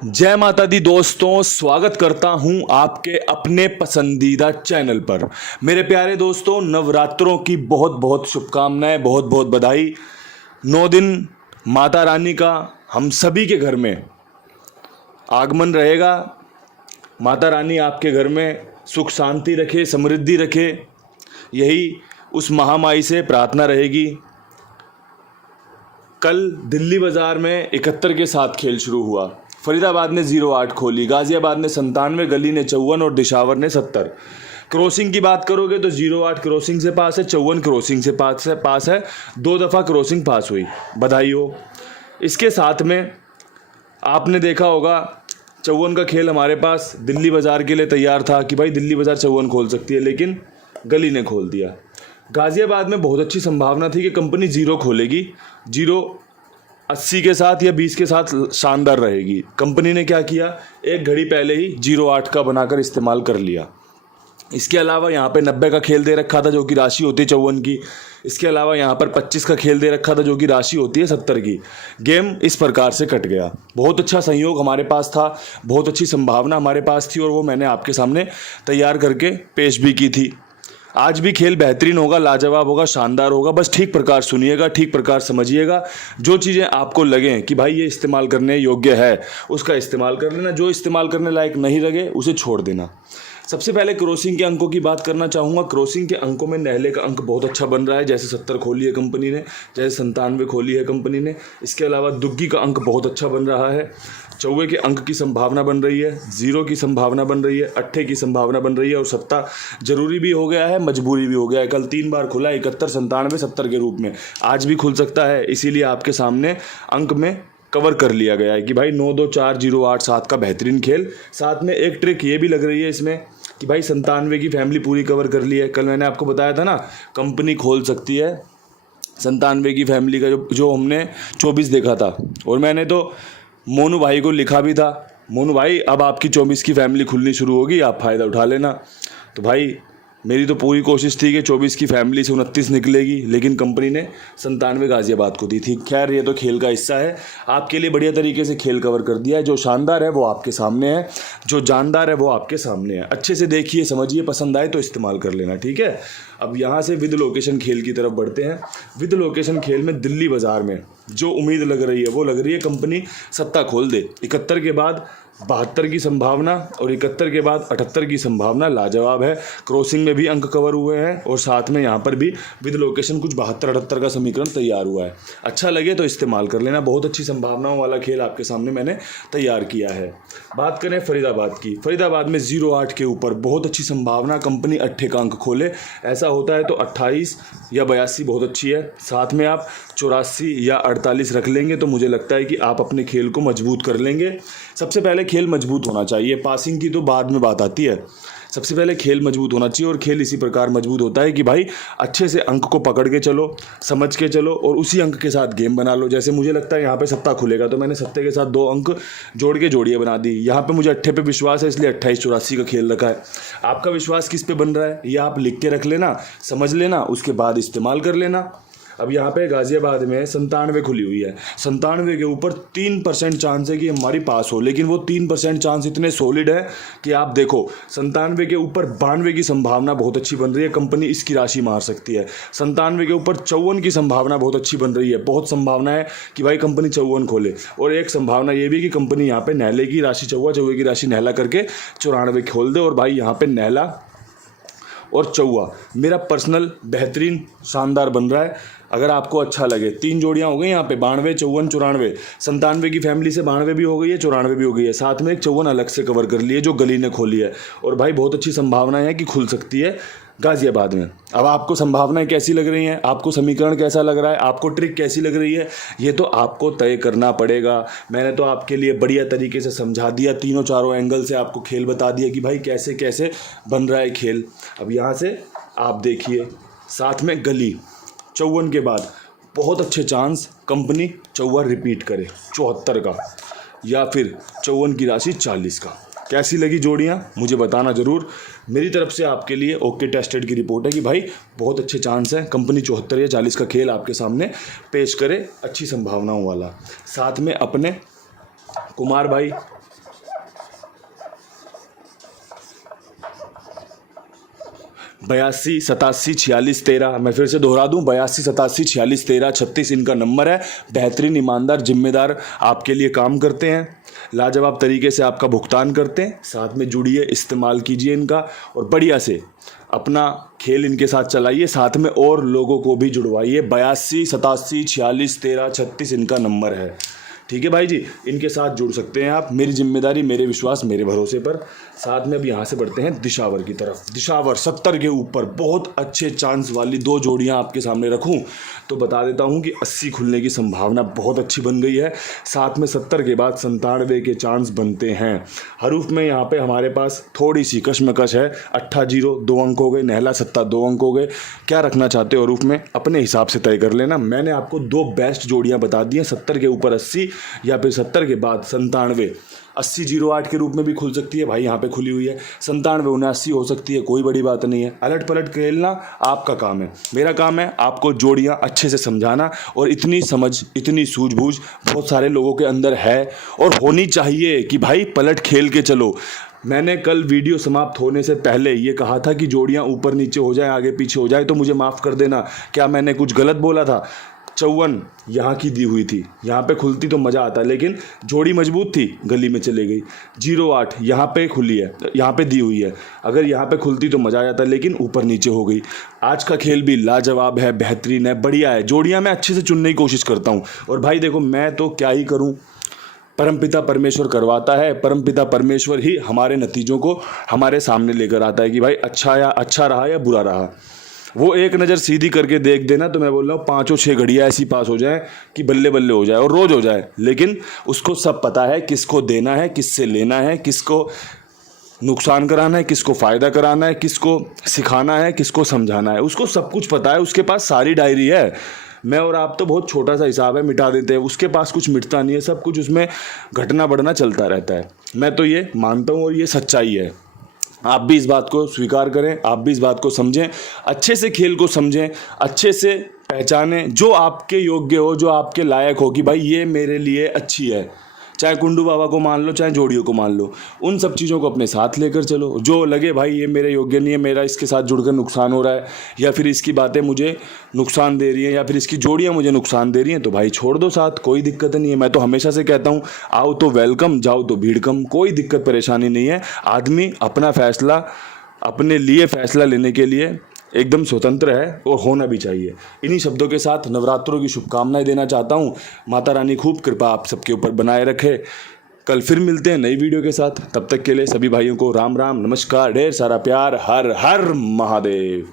जय माता दी दोस्तों, स्वागत करता हूं आपके अपने पसंदीदा चैनल पर। मेरे प्यारे दोस्तों, नवरात्रों की बहुत बहुत शुभकामनाएं, बहुत बहुत बधाई। 9 दिन माता रानी का हम सभी के घर में आगमन रहेगा। माता रानी आपके घर में सुख शांति रखे, समृद्धि रखे, यही उस महामाई से प्रार्थना रहेगी। कल दिल्ली बाज़ार में 71 के साथ खेल शुरू हुआ। फरीदाबाद ने 08 खोली, गाजियाबाद ने 97, गली ने 54 और दिशावर ने 70। क्रॉसिंग की बात करोगे तो 08 क्रॉसिंग से पास है, 54 क्रॉसिंग से पास है। 2 दफ़ा क्रॉसिंग पास हुई, बधाई हो। इसके साथ में आपने देखा होगा 54 का खेल हमारे पास दिल्ली बाज़ार के लिए तैयार था कि भाई दिल्ली बाज़ार 54 खोल सकती है, लेकिन गली ने खोल दिया। गाज़ियाबाद में बहुत अच्छी संभावना थी कि कंपनी 0 खोलेगी, 0 80 के साथ या 20 के साथ शानदार रहेगी। कंपनी ने क्या किया, एक घड़ी पहले ही 08 का बनाकर इस्तेमाल कर लिया। इसके अलावा यहाँ पे 90 का खेल दे रखा था जो कि राशि होती है 54 की। इसके अलावा यहाँ पर 25 का खेल दे रखा था जो कि राशि होती है 70 की। गेम इस प्रकार से कट गया। बहुत अच्छा संयोग हमारे पास था, बहुत अच्छी संभावना हमारे पास थी और वो मैंने आपके सामने तैयार करके पेश भी की थी। आज भी खेल बेहतरीन होगा, लाजवाब होगा, शानदार होगा। बस ठीक प्रकार सुनिएगा, ठीक प्रकार समझिएगा। जो चीज़ें आपको लगें कि भाई ये इस्तेमाल करने योग्य है, उसका इस्तेमाल कर लेना। जो इस्तेमाल करने लायक नहीं लगे उसे छोड़ देना। सबसे पहले क्रॉसिंग के अंकों की बात करना चाहूँगा। क्रॉसिंग के अंकों में नहले का अंक बहुत अच्छा बन रहा है, जैसे 70 खोली है कंपनी ने, जैसे 97 खोली है कंपनी ने। इसके अलावा दुग्गी का अंक बहुत अच्छा बन रहा है। चौवे के अंक की संभावना बन रही है, 0 की संभावना बन रही है, अट्ठे की संभावना बन रही है और 7 जरूरी भी हो गया है, मजबूरी भी हो गया है। कल 3 बार खुला, 71, 97, 70 के रूप में। आज भी खुल सकता है, इसीलिए आपके सामने अंक में कवर कर लिया गया है कि भाई 9, 2, 4, 0, 8, 7 का बेहतरीन खेल। साथ में एक ट्रिक ये भी लग रही है इसमें कि भाई 97 की फैमिली पूरी कवर कर ली है। कल मैंने आपको बताया था ना, कंपनी खोल सकती है 97 की फैमिली का जो हमने 24 देखा था। और मैंने तो मोनू भाई को लिखा भी था, मोनू भाई अब आपकी 24 की फैमिली खुलनी शुरू होगी, आप फ़ायदा उठा लेना। तो भाई मेरी तो पूरी कोशिश थी कि 24 की फैमिली से 29 निकलेगी, लेकिन कंपनी ने 97 गाजियाबाद को दी थी। खैर ये तो खेल का हिस्सा है, आपके लिए बढ़िया तरीके से खेल कवर कर दिया है। जो शानदार है वो आपके सामने है, जो जानदार है वो आपके सामने है। अच्छे से देखिए, समझिए, पसंद आए तो इस्तेमाल कर लेना, ठीक है। अब यहाँ से विद लोकेशन खेल की तरफ बढ़ते हैं। विद लोकेशन खेल में दिल्ली बाज़ार में जो उम्मीद लग रही है वो लग रही है कंपनी 70 खोल दे। 71 के बाद 72 की संभावना और 71 के बाद 78 की संभावना लाजवाब है। क्रॉसिंग में भी अंक कवर हुए हैं और साथ में यहाँ पर भी विद लोकेशन कुछ 72-78 का समीकरण तैयार हुआ है। अच्छा लगे तो इस्तेमाल कर लेना। बहुत अच्छी संभावनाओं वाला खेल आपके सामने मैंने तैयार किया है। बात करें फरीदाबाद की, फरीदाबाद में 08 के ऊपर बहुत अच्छी संभावना, कंपनी 8 का अंक खोले। ऐसा होता है तो 28 या 82 बहुत अच्छी है। साथ में आप 84 या 48 रख लेंगे तो मुझे लगता है कि आप अपने खेल को मजबूत कर लेंगे। सबसे पहले खेल मजबूत होना चाहिए, पासिंग की तो बाद में बात आती है। सबसे पहले खेल मजबूत होना चाहिए और खेल इसी प्रकार मजबूत होता है कि भाई अच्छे से अंक को पकड़ के चलो, समझ के चलो और उसी अंक के साथ गेम बना लो। जैसे मुझे लगता है यहाँ पे 70 खुलेगा तो मैंने 70 के साथ 2 अंक जोड़ के जोड़ियाँ बना दी। यहाँ पे मुझे 8 पे विश्वास है, इसलिए 28-84 का खेल रखा है। आपका विश्वास किस पे बन रहा है ये आप लिख के रख लेना, समझ लेना, उसके बाद इस्तेमाल कर लेना। अब यहाँ पे गाजियाबाद में 97 खुली हुई है। 97 के ऊपर 3% चांस है कि हमारी पास हो, लेकिन वो 3% चांस इतने सॉलिड है कि आप देखो 97 के ऊपर 92 की संभावना बहुत अच्छी बन रही है, कंपनी इसकी राशि मार सकती है। 97 के ऊपर 54 की संभावना बहुत अच्छी बन रही है, बहुत संभावना है कि भाई कंपनी 54 खोले। और एक संभावना ये भी कि कंपनी यहाँ पे नहले की राशि चौवे की राशि नहला करके 94 खोल दे। और भाई यहाँ पे नहला और चौवा मेरा पर्सनल बेहतरीन शानदार बन रहा है। अगर आपको अच्छा लगे, 3 जोड़ियाँ हो गई यहाँ पे, 92, 54, 94। 97 की फैमिली से 92 भी हो गई है, 94 भी हो गई है। साथ में एक 54 अलग से कवर कर लिए जो गली ने खोली है। और भाई बहुत अच्छी संभावना है कि खुल सकती है गाजियाबाद में। अब आपको संभावनाएं कैसी लग रही हैं, आपको समीकरण कैसा लग रहा है, आपको ट्रिक कैसी लग रही है, ये तो आपको तय करना पड़ेगा। मैंने तो आपके लिए बढ़िया तरीके से समझा दिया, तीनों चारों एंगल से आपको खेल बता दिया कि भाई कैसे कैसे बन रहा है खेल। अब यहाँ से आप देखिए, साथ में गली 54 के बाद बहुत अच्छे चांस कंपनी 54 रिपीट करे, 74 का या फिर 54 की राशि 40 का। कैसी लगी जोड़ियाँ मुझे बताना ज़रूर। मेरी तरफ से आपके लिए ओके टेस्टेड की रिपोर्ट है कि भाई बहुत अच्छे चांस हैं कंपनी 74 या 40 का खेल आपके सामने पेश करे, अच्छी संभावनाओं वाला। साथ में अपने कुमार भाई 82 87 46 13। मैं फिर से दोहरा दूं, 82 87 46 13 36 इनका नंबर है। बेहतरीन, ईमानदार, जिम्मेदार आपके लिए काम करते हैं, लाजवाब तरीके से आपका भुगतान करते हैं। साथ में जुड़िए, इस्तेमाल कीजिए इनका और बढ़िया से अपना खेल इनके साथ चलाइए, साथ में और लोगों को भी जुड़वाइए। 82 87 46 13 36 इनका नंबर है। ठीक है भाई जी, इनके साथ जुड़ सकते हैं आप, मेरी जिम्मेदारी, मेरे विश्वास, मेरे भरोसे पर। साथ में अब यहाँ से बढ़ते हैं दिशावर की तरफ। दिशावर 70 के ऊपर बहुत अच्छे चांस वाली 2 जोड़ियाँ आपके सामने रखूँ तो बता देता हूँ कि 80 खुलने की संभावना बहुत अच्छी बन गई है। साथ में 70 के बाद 97 के चांस बनते हैं। हरूफ में यहाँ पे हमारे पास थोड़ी सी कशमकश है। 8-0 2 अंक हो गए, नहला सत्ता 2 अंक हो गए। क्या रखना चाहते हो हरूफ में अपने हिसाब से तय कर लेना। मैंने आपको 2 बेस्ट जोड़ियाँ बता दी हैं, 70 के ऊपर 80 या फिर 70 के बाद 97। 80-08 के रूप में भी खुल सकती है भाई, यहाँ पे खुली हुई है। 97-79 हो सकती है, कोई बड़ी बात नहीं है। अलट पलट खेलना आपका काम है, मेरा काम है आपको जोड़ियाँ अच्छे से समझाना। और इतनी समझ, इतनी सूझबूझ बहुत सारे लोगों के अंदर है और होनी चाहिए कि भाई पलट खेल के चलो। मैंने कल वीडियो समाप्त होने से पहले ये कहा था कि जोड़ियाँ ऊपर नीचे हो जाए, आगे पीछे हो जाए तो मुझे माफ़ कर देना। क्या मैंने कुछ गलत बोला था? 54 यहाँ की दी हुई थी, यहाँ पे खुलती तो मज़ा आता, लेकिन जोड़ी मजबूत थी, गली में चले गई। 08 यहाँ पे खुली है, यहाँ पे दी हुई है, अगर यहाँ पे खुलती तो मज़ा आ जाता, लेकिन ऊपर नीचे हो गई। आज का खेल भी लाजवाब है, बेहतरीन है, बढ़िया है। जोड़ियाँ मैं अच्छे से चुनने की कोशिश करता हूँ। और भाई देखो, मैं तो क्या ही करूँ, परमपिता परमेश्वर करवाता है। परमपिता परमेश्वर ही हमारे नतीजों को हमारे सामने लेकर आता है कि भाई अच्छा रहा या बुरा रहा। वो एक नज़र सीधी करके देख देना तो मैं बोल रहा हूँ 5-6 घड़ियाँ ऐसी पास हो जाए कि बल्ले बल्ले हो जाए और रोज़ हो जाए। लेकिन उसको सब पता है किसको देना है, किससे लेना है, किसको नुकसान कराना है, किसको फ़ायदा कराना है, किसको सिखाना है, किसको समझाना है, उसको सब कुछ पता है। उसके पास सारी डायरी है। मैं और आप तो बहुत छोटा सा हिसाब है, मिटा देते हैं। उसके पास कुछ मिटता नहीं है, सब कुछ उसमें घटना बढ़ना चलता रहता है। मैं तो ये मानता हूँ और ये सच्चाई है। आप भी इस बात को स्वीकार करें, आप भी इस बात को समझें, अच्छे से खेल को समझें, अच्छे से पहचानें जो आपके योग्य हो, जो आपके लायक हो कि भाई ये मेरे लिए अच्छी है। चाहे कुंडू बाबा को मान लो, चाहे जोड़ियों को मान लो, उन सब चीज़ों को अपने साथ लेकर चलो। जो लगे भाई ये मेरे योग्य नहीं है, मेरा इसके साथ जुड़कर नुकसान हो रहा है, या फिर इसकी बातें मुझे नुकसान दे रही हैं, या फिर इसकी जोड़ियाँ मुझे नुकसान दे रही हैं, तो भाई छोड़ दो साथ, कोई दिक्कत नहीं है। मैं तो हमेशा से कहता हूँ, आओ तो वेलकम, जाओ तो भीड़ कम, कोई दिक्कत परेशानी नहीं है। आदमी अपना फैसला, अपने लिए फैसला लेने के लिए एकदम स्वतंत्र है और होना भी चाहिए। इन्हीं शब्दों के साथ नवरात्रों की शुभकामनाएं देना चाहता हूँ। माता रानी खूब कृपा आप सबके ऊपर बनाए रखे। कल फिर मिलते हैं नई वीडियो के साथ। तब तक के लिए सभी भाइयों को राम राम, नमस्कार, ढेर सारा प्यार। हर हर महादेव।